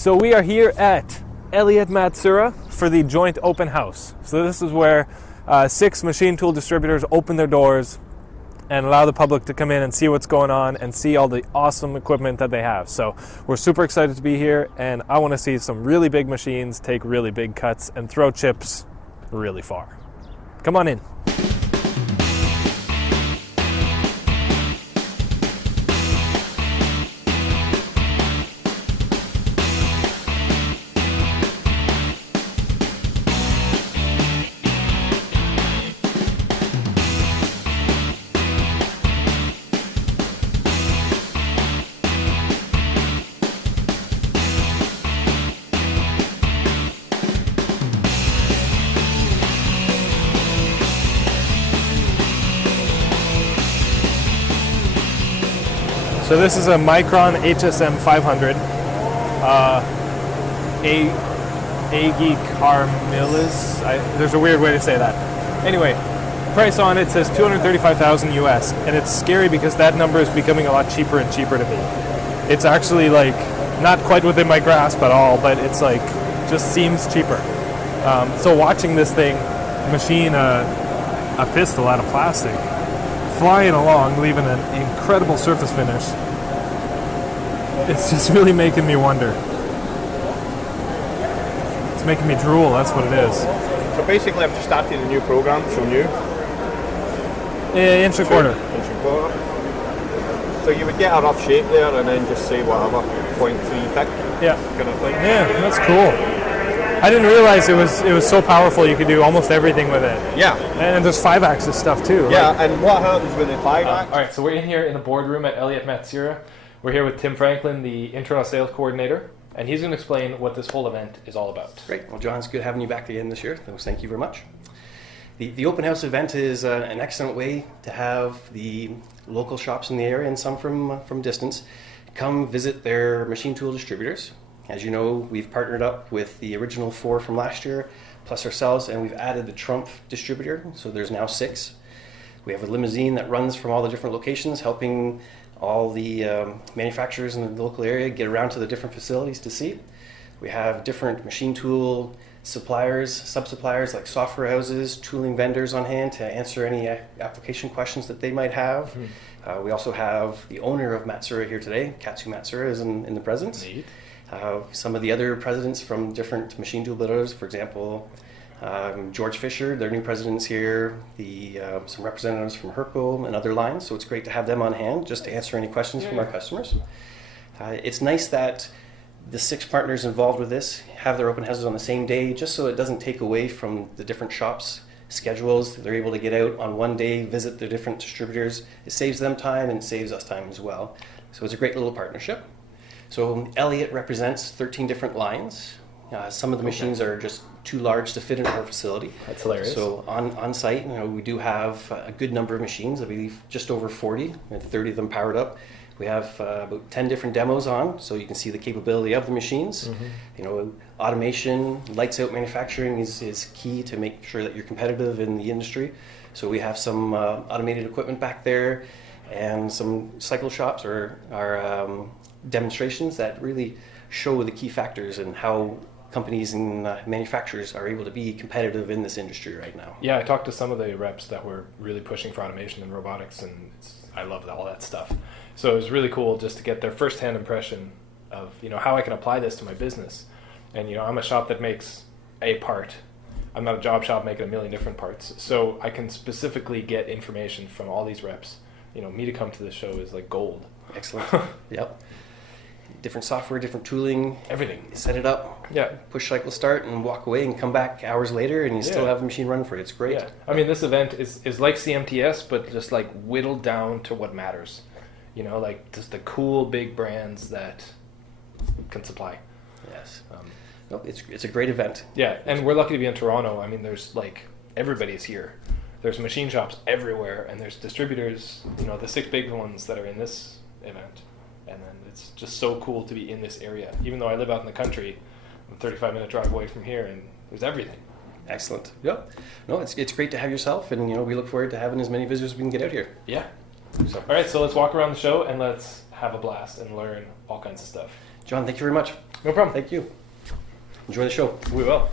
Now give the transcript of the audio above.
So we are here at Elliott Matsuura for the joint open house. So this is where 6 machine tool distributors open their doors and allow the public to come in and see what's going on and see all the awesome equipment that they have. So we're super excited to be here, and I want to see some really big machines take really big cuts and throw chips really far. Come on in. So this is a Micron HSM 500, Agi Carmilis. There's a weird way to say that. Anyway, price on it says $235,000 US, and it's scary because that number is becoming a lot cheaper and cheaper to me. It's actually like not quite within my grasp at all, but it's like just seems cheaper. So watching this thing machine a pistol out of plastic, flying along, leaving an incredible surface finish. It's just really making me wonder. It's making me drool, that's what it is. So basically I've just started a new program, so new. Inch and quarter. Inch and quarter. So you would get a rough shape there and then just say whatever, 0.3 thick, kind of thing. Yeah, that's cool. I didn't realize it was so powerful you could do almost everything with it. Yeah. And there's 5-axis stuff too. Yeah, and what happens with the 5-axis? Alright, so we're in here in the boardroom at Elliott Matsuura. We're here with Tim Franklin, the internal sales coordinator, and he's going to explain what this whole event is all about. Great. Well, John, it's good having you back again this year. Thank you very much. The open house event is an excellent way to have the local shops in the area and some from distance come visit their machine tool distributors. As you know, we've partnered up with the original 4 from last year, plus ourselves, and we've added the Trump distributor, so there's now 6. We have a limousine that runs from all the different locations, helping all the manufacturers in the local area get around to the different facilities to see. We have different machine tool suppliers, sub-suppliers like software houses, tooling vendors on hand to answer any application questions that they might have. Mm-hmm. We also have the owner of Matsuura here today, Katsu Matsuura, is in the presence. Neat. Some of the other presidents from different machine tool builders, for example, George Fisher, their new president's here, some representatives from Herco and other lines, so it's great to have them on hand just to answer any questions from our customers. It's nice that the 6 partners involved with this have their open houses on the same day, just so it doesn't take away from the different shops' schedules. They're able to get out on one day, visit the different distributors. It saves them time and it saves us time as well. So it's a great little partnership. So Elliott represents 13 different lines. Some of the machines are just too large to fit in our facility. That's hilarious. So on site, we do have a good number of machines. I believe just over 40, and 30 of them powered up. We have about 10 different demos on, so you can see the capability of the machines. Mm-hmm. Automation, lights out manufacturing is key to make sure that you're competitive in the industry. So we have some automated equipment back there, and some cycle shops or demonstrations that really show the key factors and how companies and manufacturers are able to be competitive in this industry right now. Yeah, I talked to some of the reps that were really pushing for automation and robotics, and I love all that stuff. So it was really cool just to get their first-hand impression of how I can apply this to my business. And I'm a shop that makes a part. I'm not a job shop making a million different parts. So I can specifically get information from all these reps. Me to come to the show is like gold. Excellent. Yep. Different software, different tooling. Everything. Set it up. Yeah. Push cycle start and walk away and come back hours later and you still have the machine running for you. It's great. Yeah. I mean, this event is like CMTS, but just like whittled down to what matters. Like just the cool big brands that can supply. Yes. It's a great event. Yeah, and we're lucky to be in Toronto. I mean, there's like everybody's here. There's machine shops everywhere, and there's distributors. The 6 big ones that are in this event. And then it's just so cool to be in this area. Even though I live out in the country, I'm a 35-minute drive away from here, and there's everything. Excellent. Yep. No, it's great to have yourself, and we look forward to having as many visitors as we can get out here. Yeah. So, all right, so let's walk around the show and let's have a blast and learn all kinds of stuff. John, thank you very much. No problem. Thank you. Enjoy the show. We will.